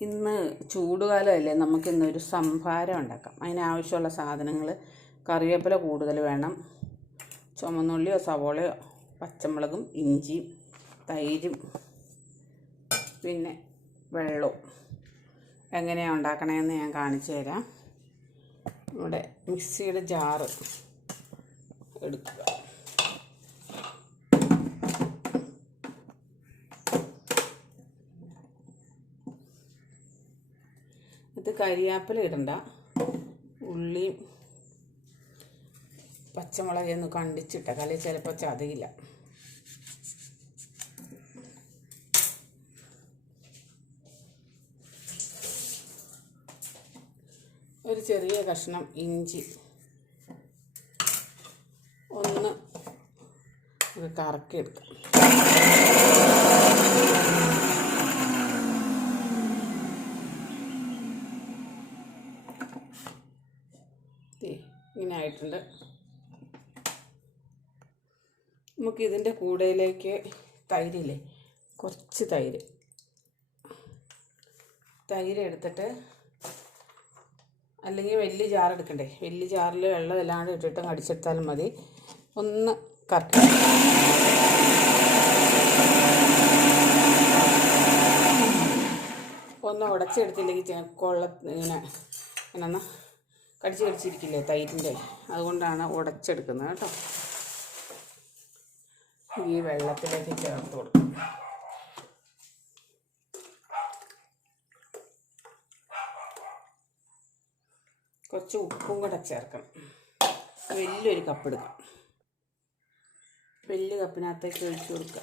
ഇന്ന് ചൂടുകാലമല്ലേ നമുക്കിന്നൊരു സംഭാരം ഉണ്ടാക്കാം. അതിനാവശ്യമുള്ള സാധനങ്ങൾ കറിവേപ്പില കൂടുതൽ വേണം. ചുമന്നുള്ളിയോ സവോളയോ പച്ചമുളകും ഇഞ്ചിയും തൈരും പിന്നെ വെള്ളവും. എങ്ങനെയാണ് ഉണ്ടാക്കണമെന്ന് ഞാൻ കാണിച്ചു തരാം. ഇവിടെ മിക്സിയുടെ ജാറ് എടുക്കുക. കരിയാപ്പില ഇടണ്ട. ഉള്ളിയും പച്ചമുളകൊന്ന് കണ്ടിച്ചിട്ട. കല ചിലപ്പോൾ ചതയില്ല. ഒരു ചെറിയ കഷ്ണം ഇഞ്ചി. ഒന്ന് കറക്കി കറക്കിയെടുക്കാം. ഇങ്ങനെ ആയിട്ടുണ്ട്. നമുക്ക് ഇതിന്റെ കൂടയിലേക്ക് തൈരില്ലേ? കുറച്ച് തൈര്. തൈര് എടുത്തിട്ട് അല്ലെങ്കിൽ വലിയ ജാർ എടുക്കണ്ടേ? വലിയ ജാറിൽ വെള്ളം ഇല്ലാണ്ട് ഇട്ടിട്ട് അടിച്ചെടുത്താലും മതി. ഒന്ന് കറക്റ്റ് ഒന്ന് ഉടച്ചെടുത്തില്ലെങ്കിൽ കൊള്ള ഇങ്ങനെ ഇങ്ങനെ കടിച്ച് കടിച്ചിരിക്കില്ലേ തൈരിന്റെ? അതുകൊണ്ടാണ് ഉടച്ചെടുക്കുന്നത് കേട്ടോ. ഈ വെള്ളത്തിലേക്ക് ചേർത്ത് കൊടുക്കും. കുറച്ച് ഉപ്പും കൂടെ ചേർക്കണം. വലിയൊരു കപ്പ് എടുക്കാം. വലിയ കപ്പിനകത്തേക്ക് ഒഴിച്ചു കൊടുക്കുക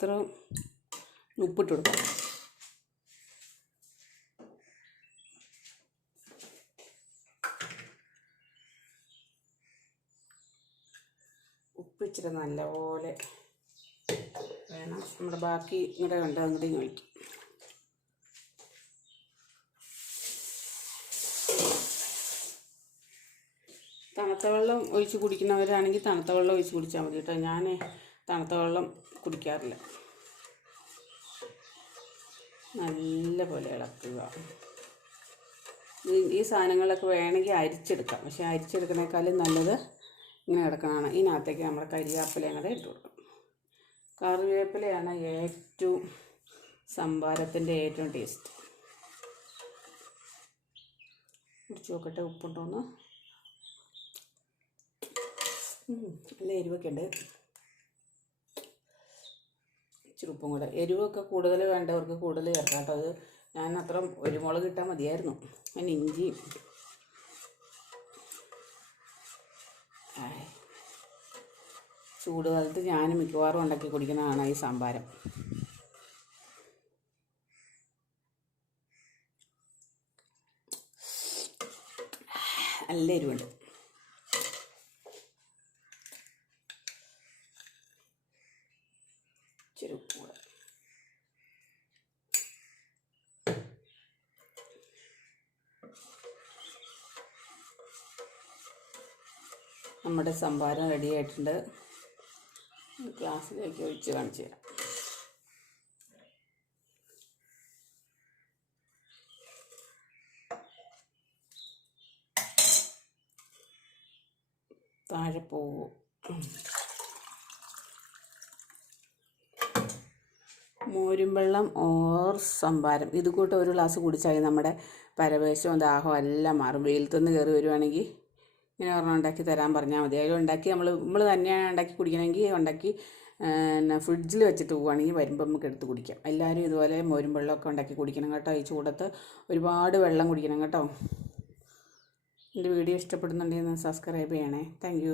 ഇത്ര ഉപ്പിട്ട് കൊടുക്കാം. ഉപ്പ് ഇച്ചിരി നല്ലപോലെ വേണം. നമ്മുടെ ബാക്കി ഇവിടെ കണ്ട? അങ്ങോട്ട് ഒഴിക്കും. തണുത്ത വെള്ളം ഒഴിച്ച് കുടിക്കുന്നവരാണെങ്കിൽ തണുത്ത വെള്ളം ഒഴിച്ച് കുടിച്ചാൽ മതി കേട്ടോ. ഞാൻ തണുത്ത വെള്ളം കുടിക്കാറില്ല. നല്ല പോലെ ഇളക്കുക. ഈ- സാധനങ്ങളൊക്കെ വേണമെങ്കിൽ അരിച്ചെടുക്കാം. പക്ഷേ അരിച്ചെടുക്കണേക്കാളും നല്ലത് ഇങ്ങനെ കിടക്കണതാണ്. ഇതിനകത്തേക്ക് നമ്മുടെ കരിവേപ്പിലയും കൂടെ ഇട്ട് കൊടുക്കും. കറിവേപ്പിലയാണ് ഏറ്റവും സംഭാരത്തിന്റെ ഏറ്റവും ടേസ്റ്റ്. കുടിച്ച് നോക്കട്ടെ ഉപ്പുണ്ടോന്ന്. നല്ല എരിവൊക്കെ ഉണ്ട്. ഇച്ചിരി ഉപ്പും കൂടെ. എരിവൊക്കെ കൂടുതൽ വേണ്ടവർക്ക് കൂടുതൽ ചേർക്കാം കേട്ടോ. അത് ഞാൻ അത്ര ഒരു മുളക് ഇട്ടാൽ മതിയായിരുന്നു. അതിന് ഇഞ്ചി. ചൂടുകാലത്ത് ഞാൻ മിക്കവാറും ഉണ്ടാക്കി കുടിക്കുന്നതാണ് ഈ സാമ്പാരം. നല്ല എരിവുണ്ട്. ഇച്ചിരി ഉപ്പ് കൂടെ. നമ്മുടെ സംഭാരം റെഡി ആയിട്ടുണ്ട്. ഗ്ലാസ്സിലേക്ക് ഒഴിച്ച് കാണിച്ചു തരാം. താഴെ പോകും മോരും വെള്ളം ഓർ സംഭാരം. ഇത് കൂട്ട് ഒരു ഗ്ലാസ് കുടിച്ചാൽ നമ്മുടെ പരവേശവും ദാഹവും എല്ലാം മാറും. വെയിലത്തുനിന്ന് കയറി വരുവാണെങ്കിൽ ഇങ്ങനെ ഒരെണ്ണം ഉണ്ടാക്കി തരാൻ പറഞ്ഞാൽ മതി. അതിൽ ഉണ്ടാക്കി നമ്മൾ നമ്മൾ തന്നെയാണ് ഉണ്ടാക്കി കുടിക്കണമെങ്കിൽ ഉണ്ടാക്കി പിന്നെ ഫ്രിഡ്ജിൽ വെച്ചിട്ട് പോവുകയാണെങ്കിൽ വരുമ്പോൾ നമുക്ക് എടുത്ത് കുടിക്കാം. എല്ലാവരും ഇതുപോലെ മോരും വെള്ളമൊക്കെ ഉണ്ടാക്കി കുടിക്കണം കേട്ടോ. ഈ ചൂടത്ത് ഒരുപാട് വെള്ളം കുടിക്കണം കേട്ടോ. എന്റെ വീഡിയോ ഇഷ്ടപ്പെടുന്നുണ്ടെങ്കിൽ സബ്സ്ക്രൈബ് ചെയ്യണേ. താങ്ക്